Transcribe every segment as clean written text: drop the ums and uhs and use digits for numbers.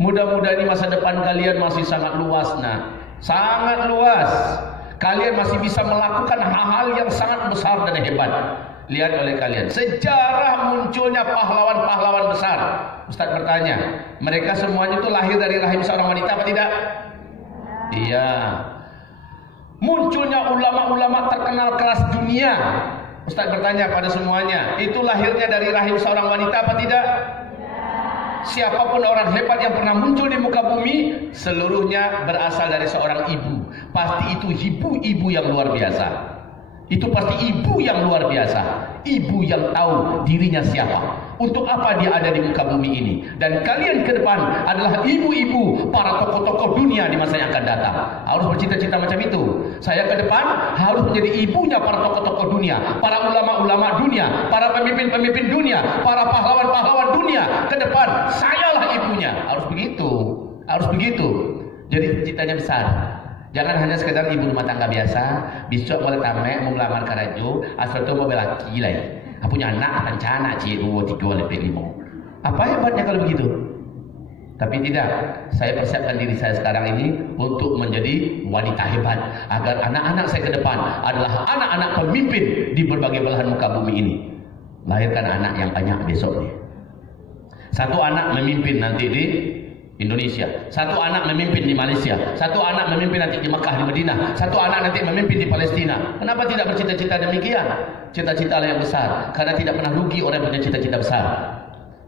Mudah-mudahan masa depan kalian masih sangat luas, sangat luas. Kalian masih bisa melakukan hal-hal yang sangat besar dan hebat. Lihat oleh kalian, sejarah munculnya pahlawan-pahlawan besar. Ustaz bertanya, mereka semuanya itu lahir dari rahim seorang wanita apa tidak? Iya. Munculnya ulama-ulama terkenal kelas dunia. Ustaz bertanya pada semuanya, itu lahirnya dari rahim seorang wanita apa tidak? Siapapun orang hebat yang pernah muncul di muka bumi, seluruhnya berasal dari seorang ibu. Pasti itu ibu-ibu yang luar biasa. Itu pasti ibu yang luar biasa. Ibu yang tahu dirinya siapa, untuk apa dia ada di muka bumi ini. Dan kalian ke depan adalah ibu-ibu, para tokoh-tokoh dunia di masa yang akan datang. Harus bercita-cita macam itu. Saya ke depan harus menjadi ibunya para tokoh-tokoh dunia, para ulama-ulama dunia, para pemimpin-pemimpin dunia, para pahlawan-pahlawan dunia. Ke depan sayalah ibunya. Harus begitu. Harus begitu. Jadi citanya besar. Jangan hanya sekedar ibu rumah tangga biasa, besok boleh tamek mau melamar karajo, asal tu mau belaki lah. Punya anak rencana cik 2 3 lebih 5. Apa hebatnya kalau begitu? Tapi tidak, saya persiapkan diri saya sekarang ini untuk menjadi wanita hebat, agar anak-anak saya ke depan adalah anak-anak pemimpin di berbagai belahan muka bumi ini. Lahirkan anak yang banyak besok nih. Satu anak memimpin nanti di Indonesia, satu anak memimpin di Malaysia, satu anak memimpin nanti di Mekah, di Madinah, satu anak nanti memimpin di Palestina. Kenapa tidak bercita-cita demikian? Cita-cita yang besar, karena tidak pernah rugi orang yang punya cita-cita besar.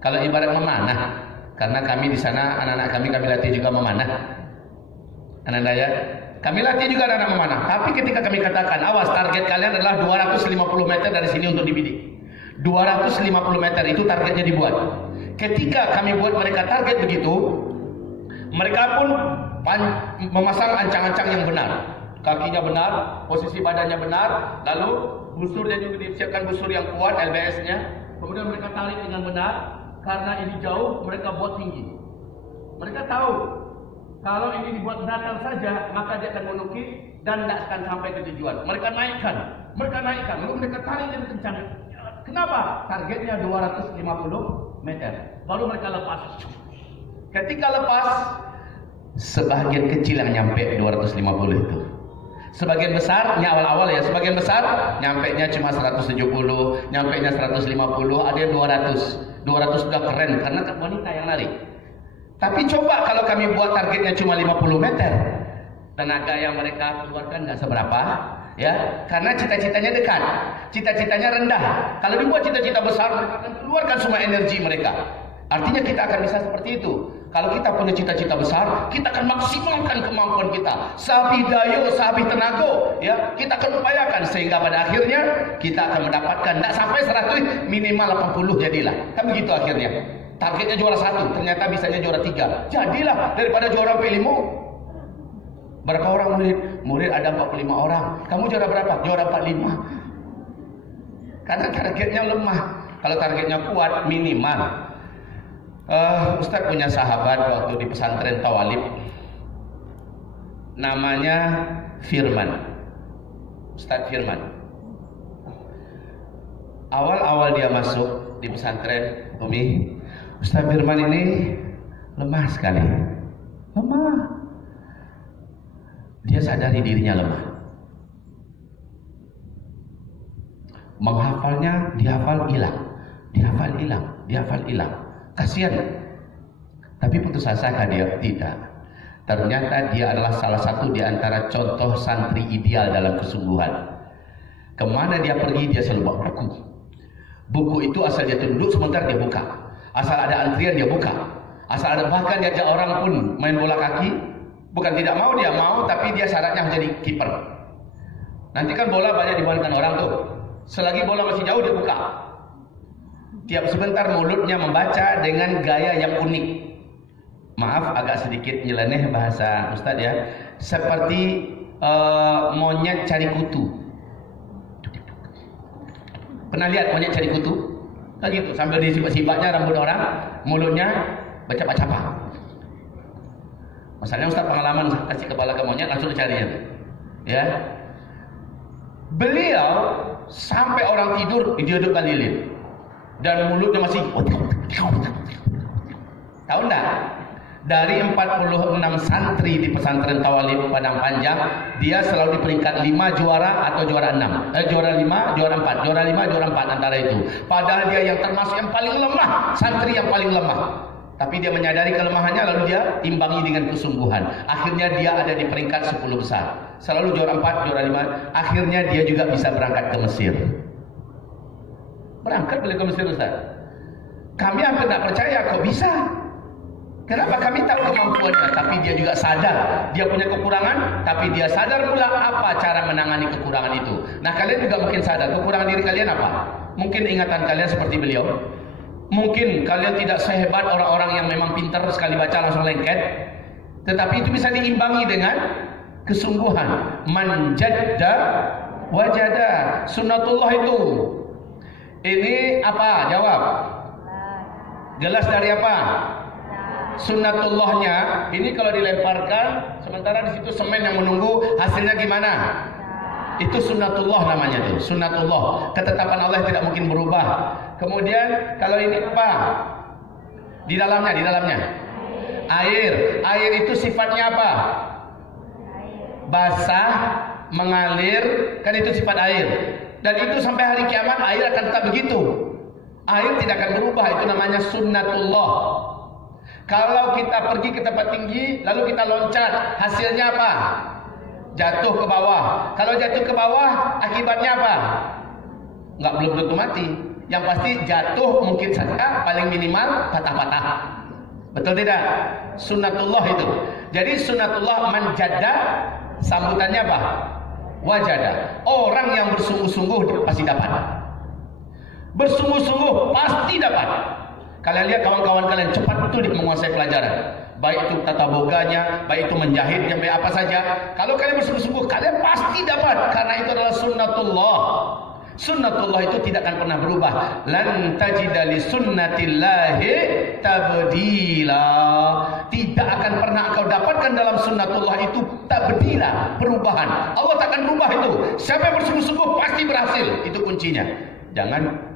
Kalau ibarat memanah, karena kami di sana anak-anak kami latih juga memanah. Anak ya, kami latih juga anak-anak memanah. Tapi ketika kami katakan, awas target kalian adalah 250 meter dari sini untuk dibidik. 250 meter itu targetnya dibuat. Ketika kami buat mereka target begitu, mereka pun memasang ancang-ancang yang benar. Kakinya benar, posisi badannya benar, lalu busurnya juga disiapkan busur yang kuat, LBS-nya. Kemudian mereka tarik dengan benar. Karena ini jauh, mereka buat tinggi. Mereka tahu kalau ini dibuat datar saja, maka dia akan menukik dan tidak akan sampai ke tujuan. Mereka naikkan, lalu mereka tarik dengan kencang. Kenapa? Targetnya 250 meter. Baru mereka lepas. Ketika lepas, sebagian kecil yang nyampe 250 itu. Sebagian besarnya awal-awal ya, sebagian besar nyampenya cuma 170, nyampenya 150, ada yang 200. 200 sudah keren karena wanita yang lari. Tapi coba kalau kami buat targetnya cuma 50 meter. Tenaga yang mereka keluarkan nggak seberapa, ya, karena cita-citanya dekat, cita-citanya rendah. Kalau dibuat cita-cita besar, mereka akan keluarkan semua energi mereka. Artinya kita akan bisa seperti itu. Kalau kita punya cita-cita besar, kita akan maksimalkan kemampuan kita. Sabi dayo, sabi tenaga, ya, kita akan upayakan sehingga pada akhirnya kita akan mendapatkan tidak sampai 100, minimal 80 jadilah. Kan begitu akhirnya. Targetnya juara 1, ternyata bisanya juara 3. Jadilah daripada juara 45. Berapa orang murid? Murid ada 45 orang. Kamu juara berapa? Juara 45. Karena targetnya lemah. Kalau targetnya kuat, minimal. Ustaz punya sahabat waktu di pesantren Tawalib, namanya Firman, Ustaz Firman. Awal-awal dia masuk di pesantren, Umi, Ustaz Firman ini lemah sekali, lemah. Dia sadari dirinya lemah. Menghafalnya dihafal hilang, dihafal hilang, dihafal hilang. Kasihan. Tapi putus asa kan dia? Tidak. Ternyata dia adalah salah satu di antara contoh santri ideal dalam kesungguhan. Kemana dia pergi, dia selalu bawa buku. Buku itu asal dia duduk sebentar dia buka. Asal ada antrian dia buka. Asal ada, bahkan dia ajak orang pun main bola kaki. Bukan tidak mau, dia mau, tapi dia syaratnya jadi kiper. Nanti kan bola banyak dimainkan orang tuh. Selagi bola masih jauh dia buka. Tiap sebentar mulutnya membaca dengan gaya yang unik. Maaf agak sedikit nyeleneh bahasa Ustadz ya. Seperti monyet cari kutu. Pernah lihat monyet cari kutu? Kan gitu, sambil disibak-sibaknya rambut orang, mulutnya baca-baca. Masalahnya Ustadz pengalaman kasih kepala ke monyet langsung dicarinya. Ya. Beliau sampai orang tidur dihidupkan lilin. Dan mulutnya masih tahu enggak? Dari 46 santri di pesantren Tawalib Padang Panjang, dia selalu di peringkat 5 juara atau juara 6. Juara 5, juara 4, juara 5, juara 4 antara itu. Padahal dia yang termasuk yang paling lemah, santri yang paling lemah. Tapi dia menyadari kelemahannya, lalu dia imbangi dengan kesungguhan. Akhirnya dia ada di peringkat 10 besar. Selalu juara 4, juara 5. Akhirnya dia juga bisa berangkat ke Mesir. Berangkat boleh ke Mesir, Ustaz? Kami hampir tak percaya kok bisa. Kenapa? Kami tahu kemampuannya, tapi dia juga sadar dia punya kekurangan, tapi dia sadar pula apa cara menangani kekurangan itu. Nah, kalian juga mungkin sadar kekurangan diri kalian apa? Mungkin ingatan kalian seperti beliau. Mungkin kalian tidak sehebat orang-orang yang memang pintar sekali baca langsung lengket. Tetapi itu bisa diimbangi dengan kesungguhan. Man jadda wajada. Sunnatullah itu. Ini apa? Jawab. Gelas dari apa? Sunnatullahnya. Ini kalau dilemparkan, sementara di situ semen yang menunggu, hasilnya gimana? Itu sunnatullah namanya tuh. Sunnatullah. Ketetapan Allah yang tidak mungkin berubah. Kemudian kalau ini apa? Di dalamnya. Air. Air itu sifatnya apa? Basah, mengalir, kan itu sifat air. Dan itu sampai hari kiamat air akan tetap begitu. Air tidak akan berubah, itu namanya sunnatullah. Kalau kita pergi ke tempat tinggi, lalu kita loncat, hasilnya apa? Jatuh ke bawah. Kalau jatuh ke bawah, akibatnya apa? Belum tentu mati. Yang pasti jatuh mungkin saja, paling minimal patah-patah. Betul tidak? Sunnatullah itu. Jadi sunnatullah man jadda, sambutannya apa? Wajada. Orang yang bersungguh-sungguh pasti dapat. Bersungguh-sungguh pasti dapat. Kalian lihat kawan-kawan kalian cepat betul menguasai pelajaran. Baik itu tata boganya, baik itu menjahitnya, baik apa saja. Kalau kalian bersungguh-sungguh, kalian pasti dapat. Karena itu adalah sunnatullah. Sunnatullah itu tidak akan pernah berubah. Lan tajida li sunnatillahi tabdila. Tidak akan pernah kau dapatkan dalam sunnatullah itu tabdila, perubahan. Allah tak akan berubah itu. Siapa yang bersungguh-sungguh pasti berhasil. Itu kuncinya. Jangan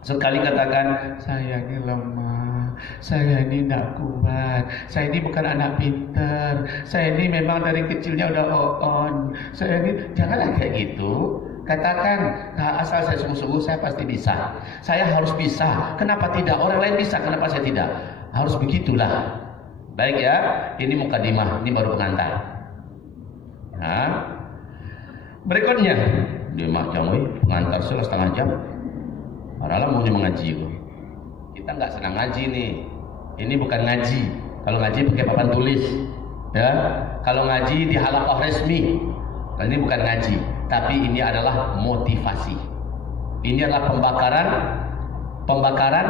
sekali katakan, saya ini lemah, saya ini tidak kuat, saya ini bukan anak pintar, saya ini memang dari kecilnya udah on, saya ini, janganlah kayak gitu. Katakan, nah, asal saya sungguh-sungguh saya pasti bisa. Saya harus bisa. Kenapa tidak? Orang lain bisa, kenapa saya tidak? Harus begitulah. Baik ya, ini mukadimah, ini baru pengantar. Nah, berikutnya, 5 jam, pengantar 1,5 jam. Padahal maunya mengaji. Kita nggak senang ngaji nih. Ini bukan ngaji. Kalau ngaji pakai papan tulis, ya. Kalau ngaji di halaqah resmi. Kalau ini bukan ngaji. Tapi ini adalah motivasi. Ini adalah pembakaran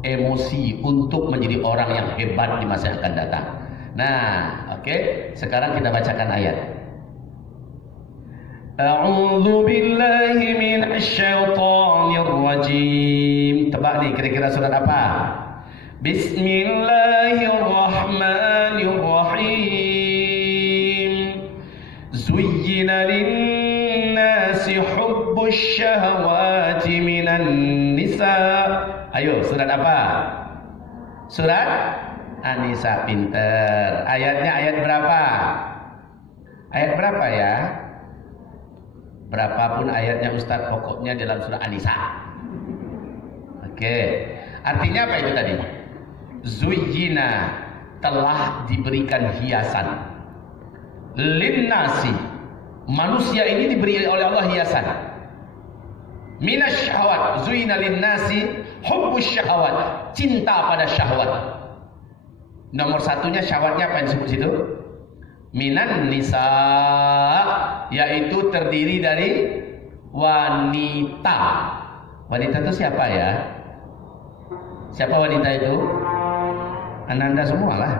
emosi untuk menjadi orang yang hebat di masa yang akan datang. Nah, oke. Sekarang kita bacakan ayat. A'udzu billahi minasy syaithanir rajim. Tebak nih kira-kira surat apa? Bismillahirrahmanirrahim. Zuyyina lin-nasi hubbus syahawati minan nisa. Ayo, surat apa? Surat An-Nisa. Pinter. Ayatnya ayat berapa? Ayat berapa ya? Berapapun ayatnya Ustaz, pokoknya dalam surah An-Nisa. Oke. Artinya apa itu tadi? Zuyyina, telah diberikan hiasan. Linnasi, manusia ini diberi oleh Allah hiasan. Minasy syahwat, zuyyina linnasi hubbus syahwat, cinta pada syahwat. Nomor satunya syahwatnya apa yang disebut situ? Minan nisa, yaitu terdiri dari wanita. Wanita itu siapa ya? Siapa wanita itu? Ananda semua lah.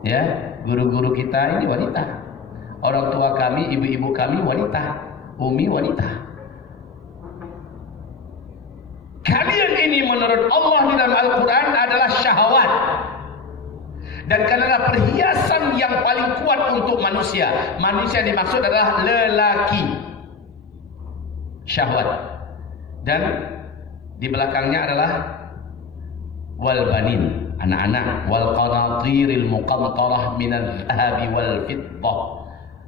Ya, guru-guru kita ini wanita. Orang tua kami, ibu-ibu kami wanita. Umi wanita. Kalian ini menurut Allah di dalam Al-Quran adalah syahwat. Dan karena perhiasan yang paling kuat untuk manusia. Manusia yang dimaksud adalah lelaki. Syahwat. Dan di belakangnya adalah wal banin, anak-anak, wal qanatiril muqantarah minadh dhahabi wal fiddah,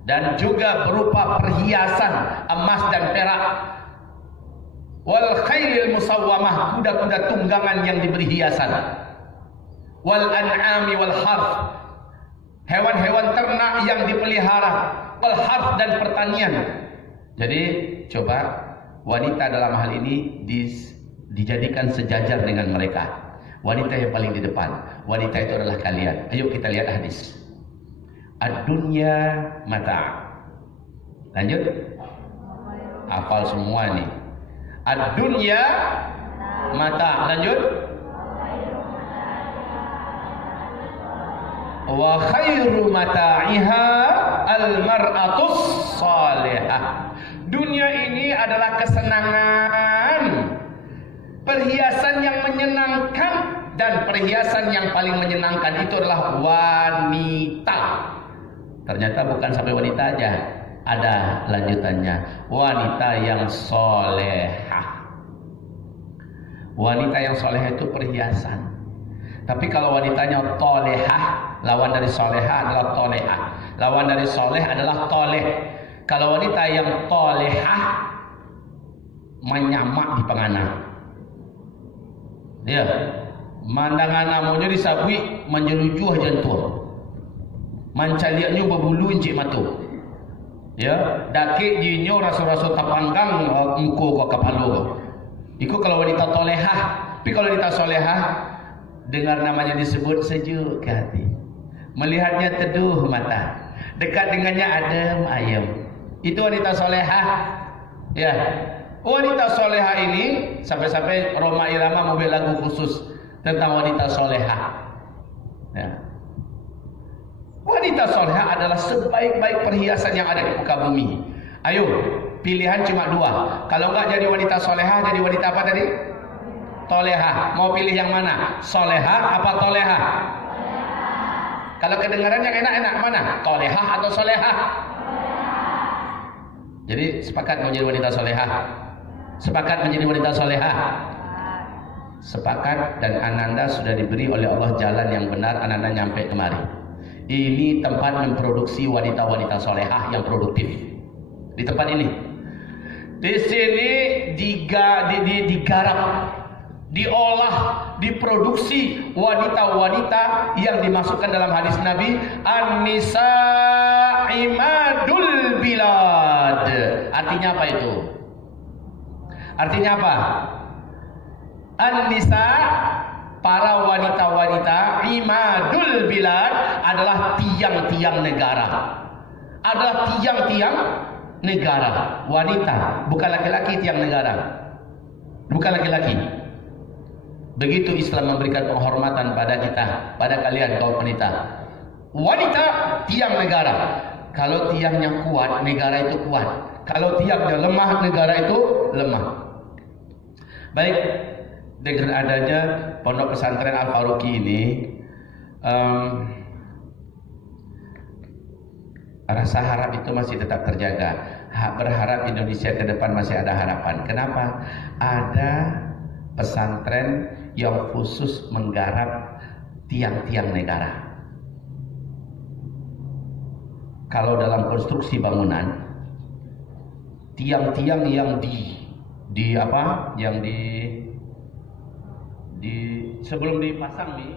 dan juga berupa perhiasan emas dan perak, wal khailil musawwamah, kuda-kuda tunggangan yang diberi hiasan, wal an'ami wal harf, hewan-hewan ternak yang dipelihara, wal harf, dan pertanian. Jadi coba wanita dalam hal ini dijadikan sejajar dengan mereka. Wanita yang paling di depan. Wanita itu adalah kalian. Ayo kita lihat hadis. Ad-dunya mata'. Lanjut. Hafal semua nih. Ad-dunya mata'. Lanjut. Wa khairu mata'iha al-mar'atus salihah. Dunia ini adalah kesenangan, perhiasan yang menyenangkan, dan perhiasan yang paling menyenangkan itu adalah wanita. Ternyata bukan sampai wanita aja, ada lanjutannya, wanita yang solehah. Wanita yang solehah itu perhiasan. Tapi kalau wanitanya tolehah, lawan dari solehah adalah tolehah. Lawan dari soleh adalah toleh. Kalau wanita yang tolehah, menyamak di penganang. Dia mandangan namanya disabui menjelujuh jantung, mancaliaknya berbulu encik matu, ya dakik jinyo rasa-rasa tapanggang muka ke kepala. Itu kalau wanita tolehah. Tapi kalau wanita solehah, dengar namanya disebut sejuk ke hati, melihatnya teduh mata, dekat dengannya adem ayem. Itu wanita solehah, ya. Wanita solehah ini sampai-sampai Roma Irama membuat lagu khusus tentang wanita solehah. Ya. Wanita solehah adalah sebaik-baik perhiasan yang ada di muka bumi. Ayo, pilihan cuma dua. Kalau enggak jadi wanita solehah, jadi wanita apa tadi? Tolehah. Mau pilih yang mana? Solehah apa tolehah? Kalau kedengaran yang enak-enak mana? Tolehah atau solehah? Jadi sepakat mau jadi wanita solehah? Sepakat menjadi wanita solehah? Sepakat, dan Ananda sudah diberi oleh Allah jalan yang benar. Ananda nyampe kemari. Ini tempat memproduksi wanita-wanita solehah yang produktif. Di tempat ini, di sini digarap, diolah, diproduksi wanita-wanita yang dimasukkan dalam hadis Nabi, an-nisa imadul bilad. Artinya apa itu? Artinya apa? An-nisa, para wanita-wanita, imadul bilad, adalah tiang-tiang negara. Adalah tiang-tiang negara. Wanita, bukan laki-laki tiang negara. Bukan laki-laki. Begitu Islam memberikan penghormatan pada kita, pada kalian kaum wanita. Wanita tiang negara. Kalau tiangnya kuat, negara itu kuat. Kalau tiangnya lemah, negara itu lemah. Baik, dengan adanya Pondok Pesantren Al-Faruqi ini, rasa harap itu masih tetap terjaga. Berharap Indonesia ke depan masih ada harapan. Kenapa? Ada pesantren yang khusus menggarap tiang-tiang negara. Kalau dalam konstruksi bangunan, tiang-tiang yang sebelum dipasang nih,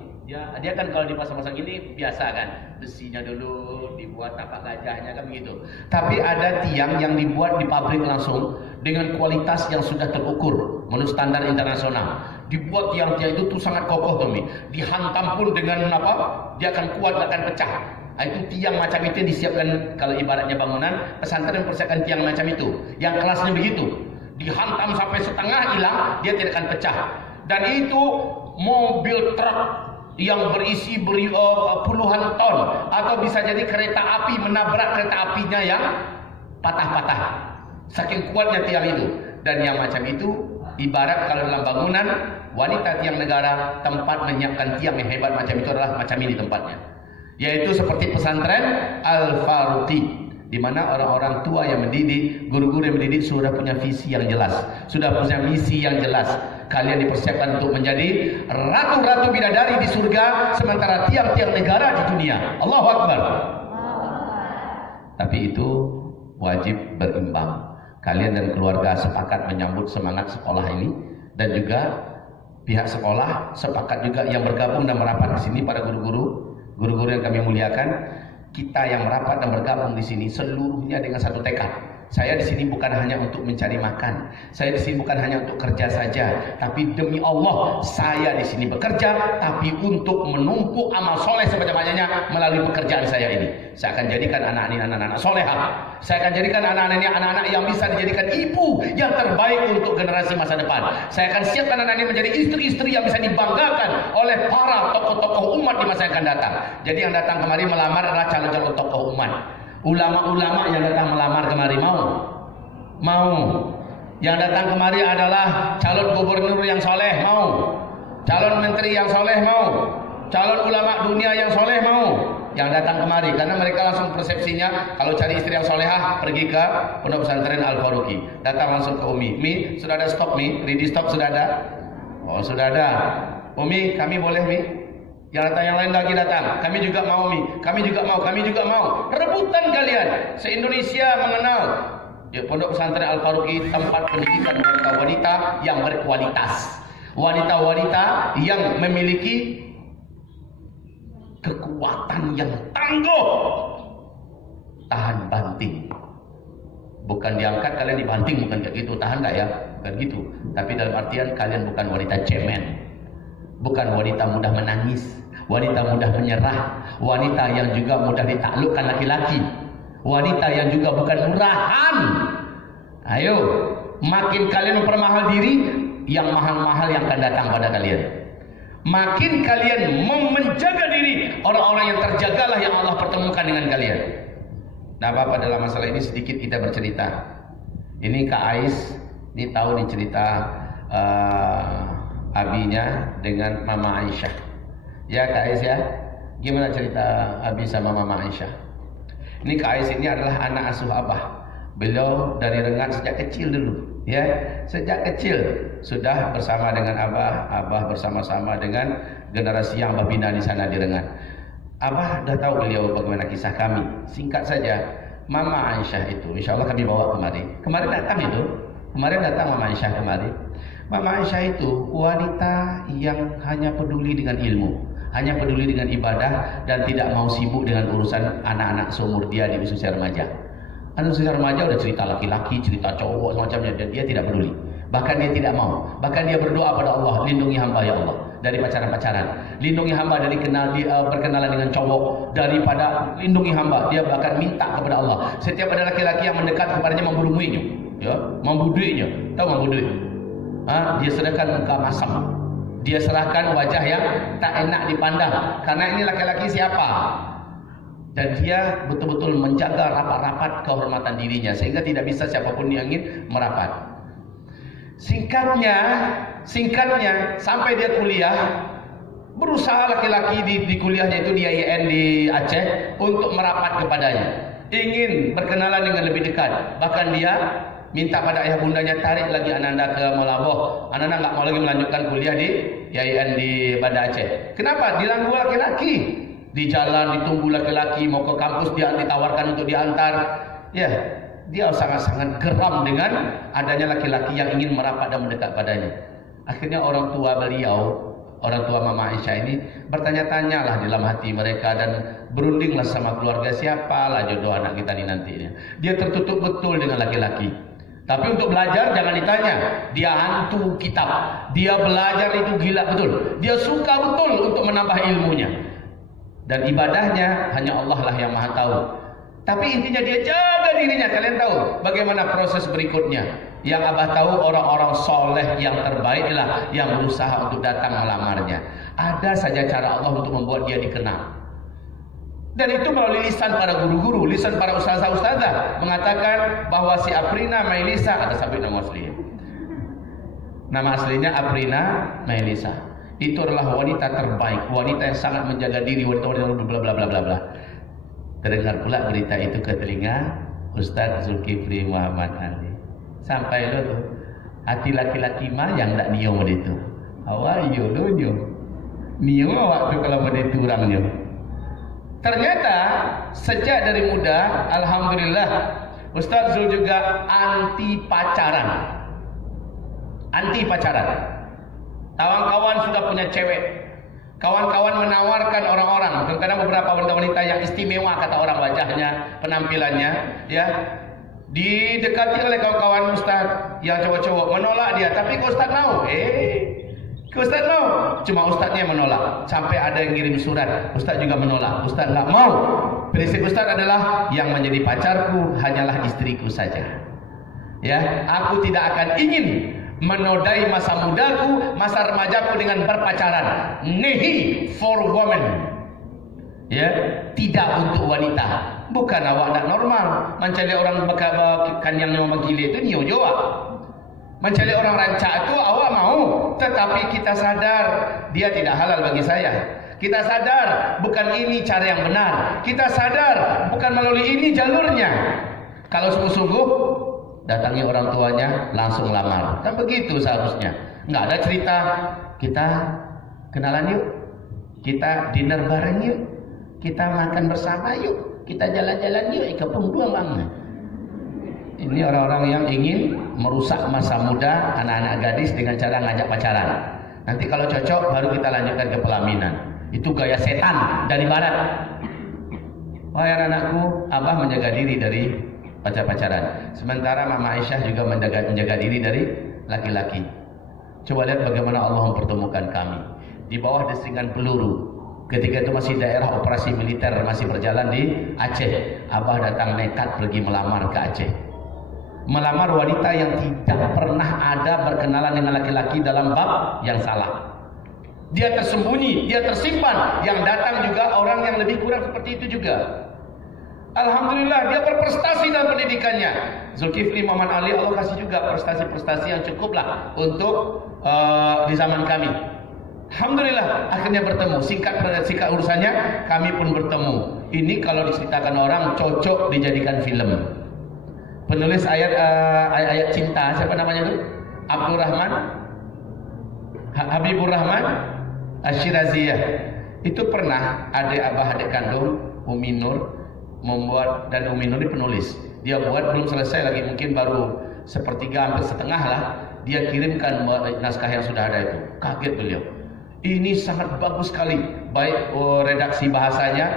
dia kan kalau dipasang-pasang ini biasa kan, besinya dulu dibuat tapak gajahnya kan begitu. Tapi ada tiang yang dibuat di pabrik langsung dengan kualitas yang sudah terukur menurut standar internasional. Dibuat tiang-tiang itu tuh sangat kokoh tuh, dihantam pun dengan apa, dia akan kuat, akan pecah. Itu tiang macam itu yang disiapkan. Kalau ibaratnya bangunan pesantren mempersiapkan tiang macam itu, yang kelasnya begitu, dihantam sampai setengah hilang, dia tidak akan pecah. Dan itu mobil truk yang berisi puluhan ton, atau bisa jadi kereta api menabrak kereta apinya yang patah-patah. Saking kuatnya tiang itu. Dan yang macam itu, ibarat kalau dalam bangunan wanita tiang negara, tempat menyiapkan tiang yang hebat macam itu adalah macam ini tempatnya. Yaitu seperti pesantren Al-Faruqi, di mana orang-orang tua yang mendidik, guru-guru yang mendidik sudah punya visi yang jelas, sudah punya misi yang jelas. Kalian dipersiapkan untuk menjadi ratu-ratu bidadari di surga, sementara tiang-tiang negara di dunia. Allahu Akbar. Tapi itu wajib berimbang. Kalian dan keluarga sepakat menyambut semangat sekolah ini, dan juga pihak sekolah sepakat juga yang bergabung dan merapat di sini, para guru-guru yang kami muliakan. Kita yang merapat dan bergabung di sini seluruhnya dengan satu tekad. Saya di sini bukan hanya untuk mencari makan. Saya di sini bukan hanya untuk kerja saja, tapi demi Allah saya di sini bekerja, tapi untuk menumpuk amal soleh sebanyak-banyaknya melalui pekerjaan saya ini. Saya akan jadikan anak-anak ini anak-anak solehah. Saya akan jadikan anak-anak ini anak-anak yang bisa dijadikan ibu yang terbaik untuk generasi masa depan. Saya akan siapkan anak-anak ini menjadi istri-istri yang bisa dibanggakan oleh para tokoh-tokoh umat di masa yang akan datang. Jadi yang datang kemari melamar adalah calon-calon tokoh umat. Ulama-ulama yang datang melamar kemari mau. Yang datang kemari adalah calon gubernur yang soleh, mau. Calon menteri yang soleh, mau. Calon ulama dunia yang soleh, mau. Yang datang kemari, karena mereka langsung persepsinya kalau cari istri yang solehah pergi ke Pondok Pesantren Al Faruqi. Datang langsung ke Umi. Mi, sudah ada stok Mi? Ready stock sudah ada? Oh sudah ada. Umi, kami boleh Mi? Yang datang yang lain lagi datang. Kami juga mau Mi. Kami juga mau. Kami juga mau. Rebutan kalian. Se-Indonesia mengenal Pondok Pesantren Al Faruqi tempat pendidikan wanita-wanita yang berkualitas. Wanita-wanita yang memiliki kekuatan yang tangguh, tahan banting. Bukan diangkat kalian dibanting, bukan kayak gitu. Tahan enggak ya? Bukan gitu. Tapi dalam artian kalian bukan wanita cemen, bukan wanita mudah menangis, wanita mudah menyerah, wanita yang juga mudah ditaklukkan laki-laki, wanita yang juga bukan murahan. Ayo, makin kalian mempermahal diri, yang mahal-mahal yang akan datang pada kalian. Makin kalian menjaga diri, orang-orang yang terjagalah yang Allah pertemukan dengan kalian. Nah, Bapak dalam masalah ini sedikit kita bercerita. Ini Kak Ais, ini tahu nih cerita abinya dengan Mama Aisyah. Ya Kak Ais ya, gimana cerita Abi sama Mama Aisyah? Ini Kak Ais ini adalah anak asuh Abah. Beliau dari Rengat sejak kecil dulu, ya, sejak kecil sudah bersama dengan Abah bersama-sama dengan generasi yang Abah bina di sana di Rengat. Abah dah tahu beliau bagaimana kisah kami. Singkat saja, Mama Aisyah itu, insya Allah kami bawa kemari. Kemarin datang Mama Aisyah kemari. Mama Aisyah itu wanita yang hanya peduli dengan ilmu, hanya peduli dengan ibadah, dan tidak mau sibuk dengan urusan anak-anak seumur dia di usia remaja. Anak usia remaja udah cerita laki-laki, cerita cowok semacamnya, dan dia tidak peduli. Bahkan dia tidak mau. Bahkan dia berdoa pada Allah, lindungi hamba ya Allah dari pacaran-pacaran. Lindungi hamba dari berkenalan dengan cowok, daripada lindungi hamba. Dia bahkan minta kepada Allah. Setiap ada laki-laki yang mendekat kepadanya membunuhinya, ya, membuduinya. Tahu membudui? Dia serahkan muka masam. Dia serahkan wajah yang tak enak dipandang. Karena ini laki-laki siapa? Dan dia betul-betul menjaga rapat-rapat kehormatan dirinya, sehingga tidak bisa siapapun yang ingin merapat. Singkatnya sampai dia kuliah, berusaha laki-laki di kuliahnya itu di IAIN di Aceh untuk merapat kepadanya, ingin berkenalan dengan lebih dekat. Bahkan dia minta pada ayah bundanya, tarik lagi Ananda ke Molaboh. Ananda nggak mau lagi melanjutkan kuliah di IAIN di Banda Aceh. Kenapa? Diranggu laki-laki. Di jalan ditunggu laki-laki, mau ke kampus dia ditawarkan untuk diantar. Ya, dia sangat-sangat geram dengan adanya laki-laki yang ingin merapat dan mendekat padanya. Akhirnya orang tua Mama Aisyah ini bertanya-tanya lah dalam hati mereka, dan berundinglah sama keluarga, siapalah jodoh anak kita ini nantinya. Dia tertutup betul dengan laki-laki. Tapi untuk belajar jangan ditanya. Dia hantu kitab. Dia belajar itu gila betul. Dia suka betul untuk menambah ilmunya. Dan ibadahnya hanya Allah lah yang maha tahu. Tapi intinya dia jaga dirinya. Kalian tahu bagaimana proses berikutnya. Yang Abah tahu, orang-orang soleh yang terbaik lah yang berusaha untuk datang melamarnya. Ada saja cara Allah untuk membuat dia dikenal. Dan itu melalui lisan para guru-guru, lisan para ustazah-ustazah mengatakan bahwa si Aprina Mailisa, ada sabit nama aslinya. Nama aslinya Aprina Mailisa. Itu adalah wanita terbaik, wanita yang sangat menjaga diri, wanita bla bla bla bla bla. Terdengar pula berita itu ke telinga Ustaz Zulkifli Muhammad Ali. Sampai lo tuh Hati laki-laki mah yang tak niung itu. Awak yo donyo. Niung waktu kalau begitu orangnya. Ternyata sejak dari muda, alhamdulillah, Ustaz Zul juga anti pacaran. Anti pacaran. Kawan-kawan sudah punya cewek. Kawan-kawan menawarkan orang-orang. Kadang-kadang beberapa wanita-wanita yang istimewa kata orang wajahnya, penampilannya, ya, didekati oleh kawan-kawan Ustaz yang cowok-cowok, menolak dia. Tapi ke Ustaz mau, ke Ustaz mau. Cuma Ustaznya menolak. Sampai ada yang ngirim surat, Ustaz juga menolak. Ustaz nggak mau. Prinsip Ustaz adalah yang menjadi pacarku hanyalah istriku saja. Ya, aku tidak akan ingin menodai masa mudaku, masa remajaku dengan berpacaran. Nehi for women. Ya, tidak untuk wanita. Bukan awak nak normal. Mencari orang kan yang memang gila itu nyo jawab. Mencari orang rancak itu awak mau, tetapi kita sadar dia tidak halal bagi saya. Kita sadar bukan ini cara yang benar. Kita sadar bukan melalui ini jalurnya. Kalau sungguh-sungguh datangi orang tuanya, langsung lamar. Kan begitu seharusnya. Nggak ada cerita kita kenalan yuk, kita dinner bareng yuk, kita makan bersama yuk, kita jalan-jalan yuk, ikapung dua bang. Ini orang-orang yang ingin merusak masa muda anak-anak gadis dengan cara ngajak pacaran. Nanti kalau cocok baru kita lanjutkan ke pelaminan. Itu gaya setan dari barat. Wahai anak-anakku, Abah menjaga diri dari pacar-pacaran. Sementara Mama Aisyah juga menjaga diri dari laki-laki. Coba lihat bagaimana Allah mempertemukan kami di bawah destingan peluru. Ketika itu masih daerah operasi militer masih berjalan di Aceh. Abah datang nekat pergi melamar ke Aceh. Melamar wanita yang tidak pernah ada berkenalan dengan laki-laki dalam bab yang salah. Dia tersembunyi, dia tersimpan. Yang datang juga orang yang lebih kurang seperti itu juga. Alhamdulillah dia berprestasi dalam pendidikannya. Zulkifli Muhammad Ali Allah kasih juga prestasi-prestasi yang cukuplah untuk di zaman kami. Alhamdulillah akhirnya bertemu. Singkat urusannya, kami pun bertemu. Ini kalau diceritakan orang cocok dijadikan film. Penulis ayat cinta siapa namanya itu? Abdurrahman Habibur Rahman Asy-Syiraziyah. Itu pernah adik abah adik kandung Umi Nur membuat, dan Umi Nur ini penulis. Dia buat belum selesai lagi, mungkin baru sepertiga hampir setengah lah. Dia kirimkan naskah yang sudah ada itu. Kaget beliau. Ini sangat bagus sekali, baik redaksi bahasanya,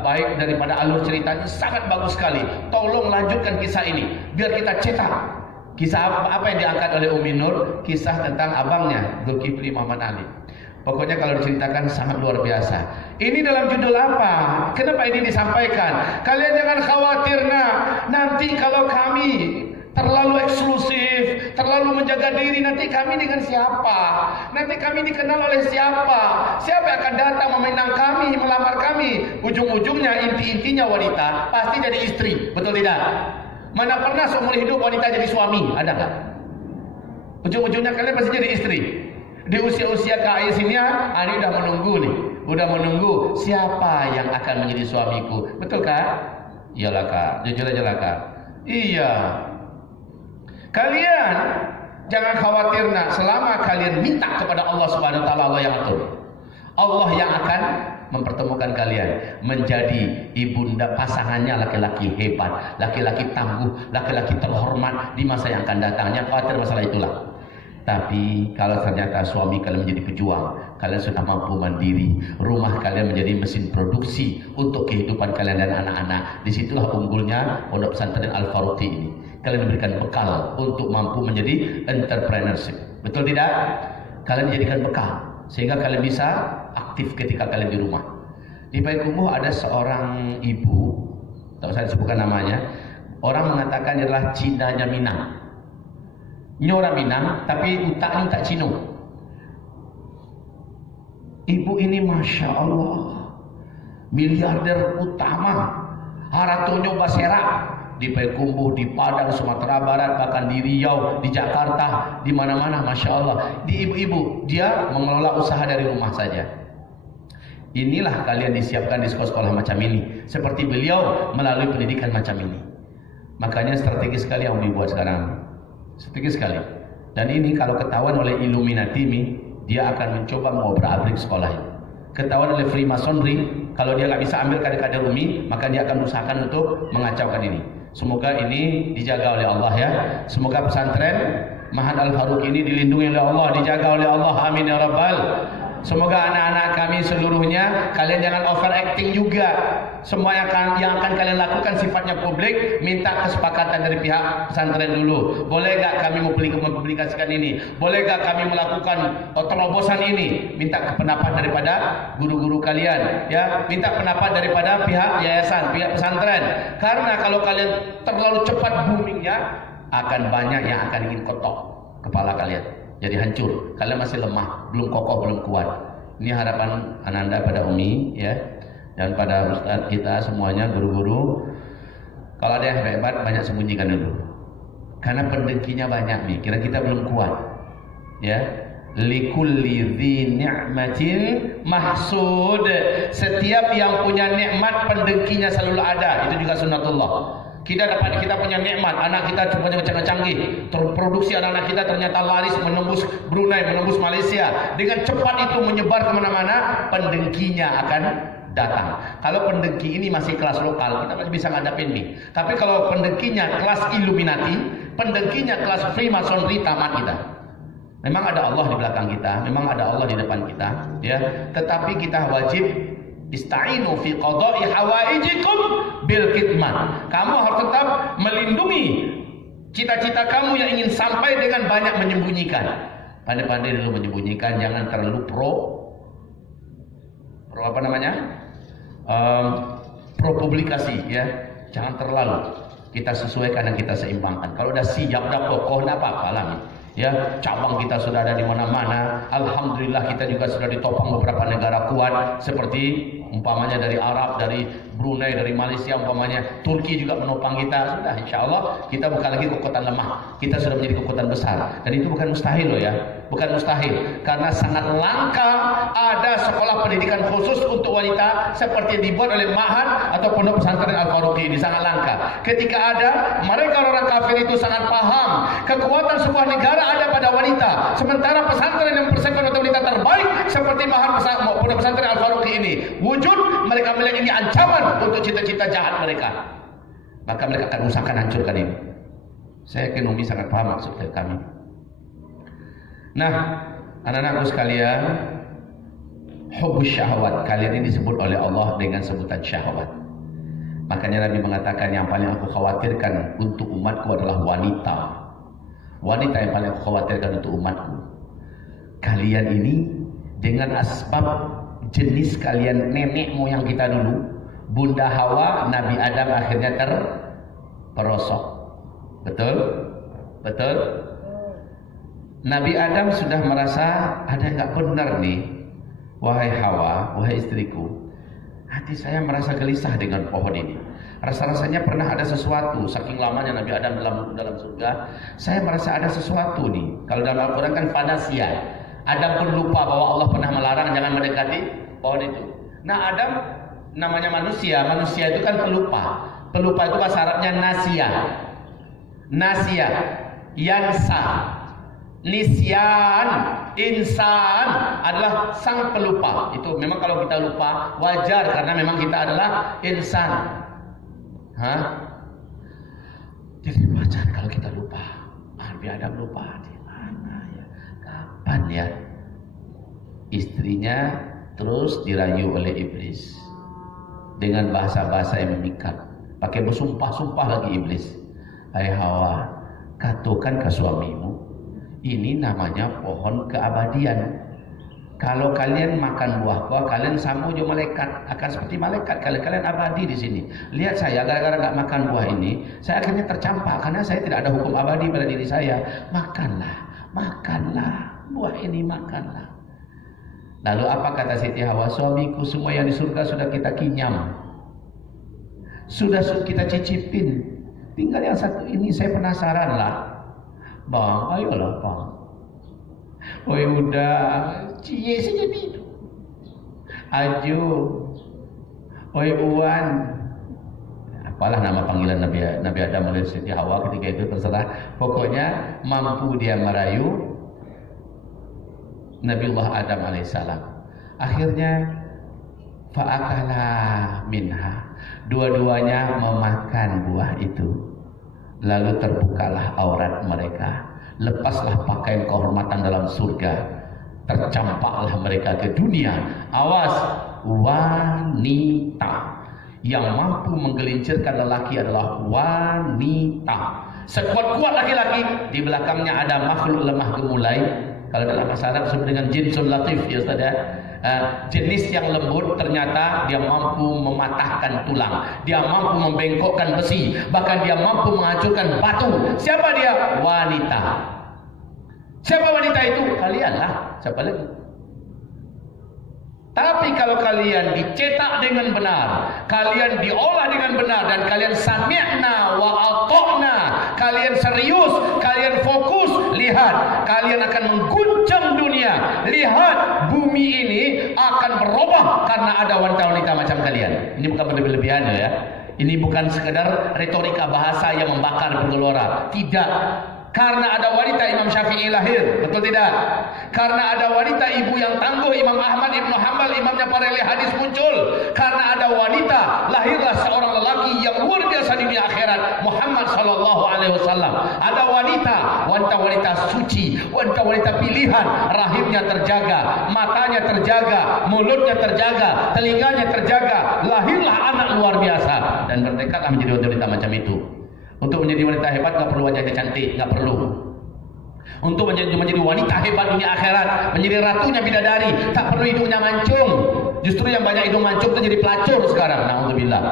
baik daripada alur ceritanya, sangat bagus sekali. Tolong lanjutkan kisah ini, biar kita cetak. Kisah apa yang diangkat oleh Umi Nur? Kisah tentang abangnya Zulkifli Muhammad Ali. Pokoknya kalau diceritakan sangat luar biasa. Ini dalam judul apa? Kenapa ini disampaikan? Kalian jangan khawatir nanti kalau kami terlalu eksklusif, terlalu menjaga diri, nanti kami dengan siapa? Nanti kami dikenal oleh siapa? Siapa yang akan datang meminang kami, melamar kami? Ujung-ujungnya, inti-intinya wanita pasti jadi istri, betul tidak? Mana pernah seumur hidup wanita jadi suami? Ada nggak? Ujung-ujungnya kalian pasti jadi istri. Di usia-usia kaya sini, ini udah menunggu nih, udah menunggu siapa yang akan menjadi suamiku, betul kak? Iyalah kak, jujur aja lah kak. Iya. Kalian jangan khawatir selama kalian minta kepada Allah Subhanahu wa taala, Allah yang atur. Allah yang akan mempertemukan kalian menjadi ibunda pasangannya laki-laki hebat, laki-laki tangguh, laki-laki terhormat di masa yang akan datang. Jangan khawatir masalah itulah. Tapi kalau ternyata suami kalian menjadi pejuang, kalian sudah mampu mandiri, rumah kalian menjadi mesin produksi untuk kehidupan kalian dan anak-anak. Disitulah unggulnya Pondok Pesantren Al-Faruqi ini. Kalian diberikan bekal untuk mampu menjadi entrepreneurship. Betul tidak? Kalian dijadikan bekal sehingga kalian bisa aktif ketika kalian di rumah. Di Payakumbuh ada seorang ibu, tak usah disebutkan namanya. Orang mengatakan adalah Cinanya Minang. Nyora Minang, tapi utaknya tak Cino. Ibu ini Masya Allah, miliarder utama, Haratonyo Basera. Di Payakumbuh, di Padang, Sumatera Barat, bahkan di Riau, di Jakarta, di mana-mana, Masya Allah. Di ibu-ibu, dia mengelola usaha dari rumah saja. Inilah kalian disiapkan di sekolah-sekolah macam ini, seperti beliau melalui pendidikan macam ini. Makanya strategis sekali yang dibuat sekarang, strategis sekali. Dan ini kalau ketahuan oleh Illuminati ini, dia akan mencoba mau obrak-abrik sekolah ini. Ketahuan oleh Freemasonry, kalau dia nggak bisa ambil kader-kader Umi, maka dia akan usahakan untuk mengacaukan ini. Semoga ini dijaga oleh Allah ya. Semoga pesantren Mahat Al-Faruq ini dilindungi oleh Allah, dijaga oleh Allah. Amin ya Rabbal. Semoga anak-anak kami seluruhnya, kalian jangan overacting juga. Semua yang akan kalian lakukan sifatnya publik, minta kesepakatan dari pihak pesantren dulu. Boleh gak kami mempublikasikan ini? Boleh gak kami melakukan terobosan ini? Minta pendapat daripada guru-guru kalian, ya. Minta pendapat daripada pihak yayasan, pihak pesantren. Karena kalau kalian terlalu cepat boomingnya, akan banyak yang akan ingin kotok kepala kalian. Jadi hancur. Kalian masih lemah, belum kokoh, belum kuat. Ini harapan Ananda pada Umi ya, dan pada ustaz kita semuanya, guru-guru. Kalau ada yang hebat, banyak sembunyikan dulu. Karena pendengkinya banyak nih. Kira kita belum kuat. Ya. Likulli dzi ni'matin mahsud. Setiap yang punya nikmat pendengkinya selalu ada. Itu juga sunnatullah. Kita punya nikmat, anak kita punya canggih, produksi anak-anak kita ternyata laris menembus Brunei, menembus Malaysia. Dengan cepat itu menyebar kemana-mana, pendengkinya akan datang. Kalau pendengki ini masih kelas lokal, kita masih bisa ngadapin nih. Tapi kalau pendengkinya kelas Illuminati, pendengkinya kelas Freemasonry, tamat kita. Memang ada Allah di belakang kita, memang ada Allah di depan kita, ya. Tetapi kita wajib ista'inu fi qada'i hawaijikum bil kitman. Kamu harus tetap melindungi cita-cita kamu yang ingin sampai dengan banyak menyembunyikan. Pandai-pandai dulu menyembunyikan, jangan terlalu pro apa namanya? Pro publikasi ya. Jangan terlalu. Kita sesuaikan dan kita seimbangkan. Kalau udah siap, udah kokoh, enggak apa-apa lah. Ya, cabang kita sudah ada di mana-mana. Alhamdulillah kita juga sudah ditopang beberapa negara kuat seperti umpamanya dari Arab, dari Brunei, dari Malaysia umpamanya. Turki juga menopang kita. Sudah, insya Allah kita bukan lagi kekuatan lemah. Kita sudah menjadi kekuatan besar. Dan itu bukan mustahil loh ya. Bukan mustahil. Karena sangat langka ada sekolah pendidikan khusus untuk wanita seperti yang dibuat oleh Ma'had atau Pondok Pesantren Al-Faruqi ini. Sangat langka. Ketika ada, mereka orang kafir itu sangat paham kekuatan sebuah negara ada pada wanita. Sementara pesantren yang mempersiapkan untuk wanita terbaik seperti Ma'had Pondok Pesantren Al-Faruqi ini, wujud mereka melihat ini ancaman untuk cita-cita jahat mereka. Maka mereka akan usahakan hancurkan ini. Saya yakin Umi sangat paham maksud kami. Nah, anak-anakku sekalian, hubbus syahwat, kalian ini disebut oleh Allah dengan sebutan syahwat. Makanya Nabi mengatakan yang paling aku khawatirkan untuk umatku adalah wanita. Wanita yang paling aku khawatirkan untuk umatku. Kalian ini dengan asbab jenis kalian nenek moyang kita dulu, Bunda Hawa, Nabi Adam akhirnya terperosok. Betul? Betul? Nabi Adam sudah merasa ada yang gak benar nih. Wahai Hawa, wahai istriku, hati saya merasa gelisah dengan pohon ini. Rasa-rasanya pernah ada sesuatu. Saking lamanya Nabi Adam dalam surga, saya merasa ada sesuatu nih. Kalau dalam Al-Quran kan fanasia. Adam pun lupa bahwa Allah pernah melarang jangan mendekati pohon itu. Nah, Adam namanya manusia. Manusia itu kan pelupa. Pelupa itu bahasa Arabnya nasia. Nasia, yansa, nisyan, insan adalah sang pelupa. Itu memang kalau kita lupa wajar karena memang kita adalah insan. Jadi wajar kalau kita lupa. Nabi Adam lupa di mana ya? Kapan ya? Istrinya terus dirayu oleh iblis dengan bahasa-bahasa yang memikat. Pakai bersumpah-sumpah lagi iblis. Hai Hawa, katakan ke suamimu, ini namanya pohon keabadian. Kalau kalian makan buah buah, kalian sama juga malaikat, akan seperti malaikat. Kalian abadi di sini. Lihat saya, gara-gara nggak makan buah ini, saya akhirnya tercampak karena saya tidak ada hukum abadi pada diri saya. Makanlah, makanlah buah ini, makanlah. Lalu apa kata Siti Hawa? Suamiku, semua yang di surga sudah kita kinyam, sudah kita cicipin. Tinggal yang satu ini saya penasaran lah. Bang, ayolah bang. Oh udah, cie saja tidur. Aju, oi Uwan, apalah nama panggilan Nabi Adam oleh Siti Hawa ketika itu, terserah. Pokoknya mampu dia merayu Nabiullah Adam alaihissalam. Akhirnya fa'akala minha, dua-duanya memakan buah itu. Lalu terbukalah aurat mereka, lepaslah pakaian kehormatan dalam surga, tercampaklah mereka ke dunia. Awas, wanita. Yang mampu menggelincirkan lelaki adalah wanita. Sekuat-kuat laki-laki, di belakangnya ada makhluk lemah gemulai. Kalau dalam bahasa Arab disebut dengan jinsun latif, ya Ustaz ya. Jenis yang lembut, ternyata dia mampu mematahkan tulang, dia mampu membengkokkan besi, bahkan dia mampu menghancurkan batu. Siapa dia? Wanita. Siapa wanita itu? Kalianlah. Siapa lagi? Tapi kalau kalian dicetak dengan benar, kalian diolah dengan benar, dan kalian sami'na wa ata'na, kalian serius, kalian fokus, lihat, kalian akan mengguncang dunia. Lihat, bumi ini akan berubah karena ada wanita-wanita macam kalian. Ini bukan berlebih-lebihan ya. Ini bukan sekedar retorika bahasa yang membakar bergelora. Tidak. Karena ada wanita Imam Syafi'i lahir, betul tidak? Karena ada wanita ibu yang tangguh Imam Ahmad Ibn Hanbal, imamnya para ahli hadis muncul. Karena ada wanita, lahirlah seorang lelaki yang luar biasa di dunia akhirat, Muhammad sallallahu alaihi wasallam. Ada wanita suci, wanita pilihan, rahimnya terjaga, matanya terjaga, mulutnya terjaga, telinganya terjaga. Lahirlah anak luar biasa, dan bertekadlah menjadi wanita macam itu. Untuk menjadi wanita hebat nggak perlu wajahnya cantik, nggak perlu. Untuk menjadi wanita hebat dunia akhirat, menjadi ratunya bidadari, tak perlu hidungnya mancung. Justru yang banyak hidung mancung itu jadi pelacur sekarang. Na'udzubillah.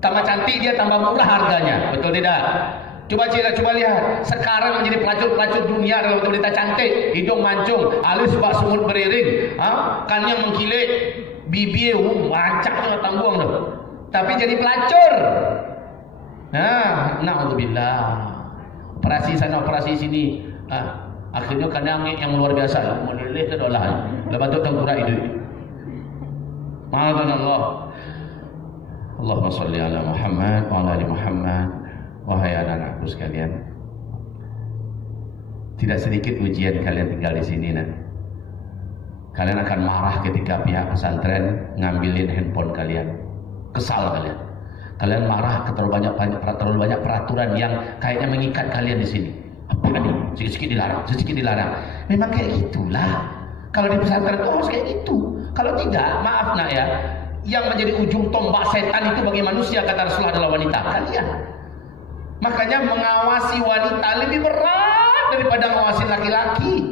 Tambah cantik dia, tambah murah harganya, betul tidak? Coba lihat, sekarang menjadi pelacur dunia adalah wanita cantik, hidung mancung, alis bak semut beriring, kan yang mengkilik, bibir wacaknya tangguang tuh. Tapi jadi pelacur. Na'udzubillah. Operasi sana, operasi sini. Akhirnya kena angin yang luar biasa. Meleleh ke dolah. Lepas tu tengkurak itu. Ma'adhanallah. Allahumma salli ala Muhammad wa ala ali Muhammad. Wahai anak-anakku sekalian, tidak sedikit ujian kalian tinggal di sini. Kalian akan marah ketika pihak pesantren ngambilin handphone kalian. Kesal kalian. Kalian marah terlalu banyak peraturan yang kayaknya mengikat kalian di sini. Apa nih? Sedikit dilarang. Memang kayak gitulah. Kalau di pesantren itu harus kayak gitu. Kalau tidak, maaf nak ya, yang menjadi ujung tombak setan itu bagi manusia, kata Rasulullah, adalah wanita. Kalian. Makanya mengawasi wanita lebih berat daripada mengawasi laki-laki.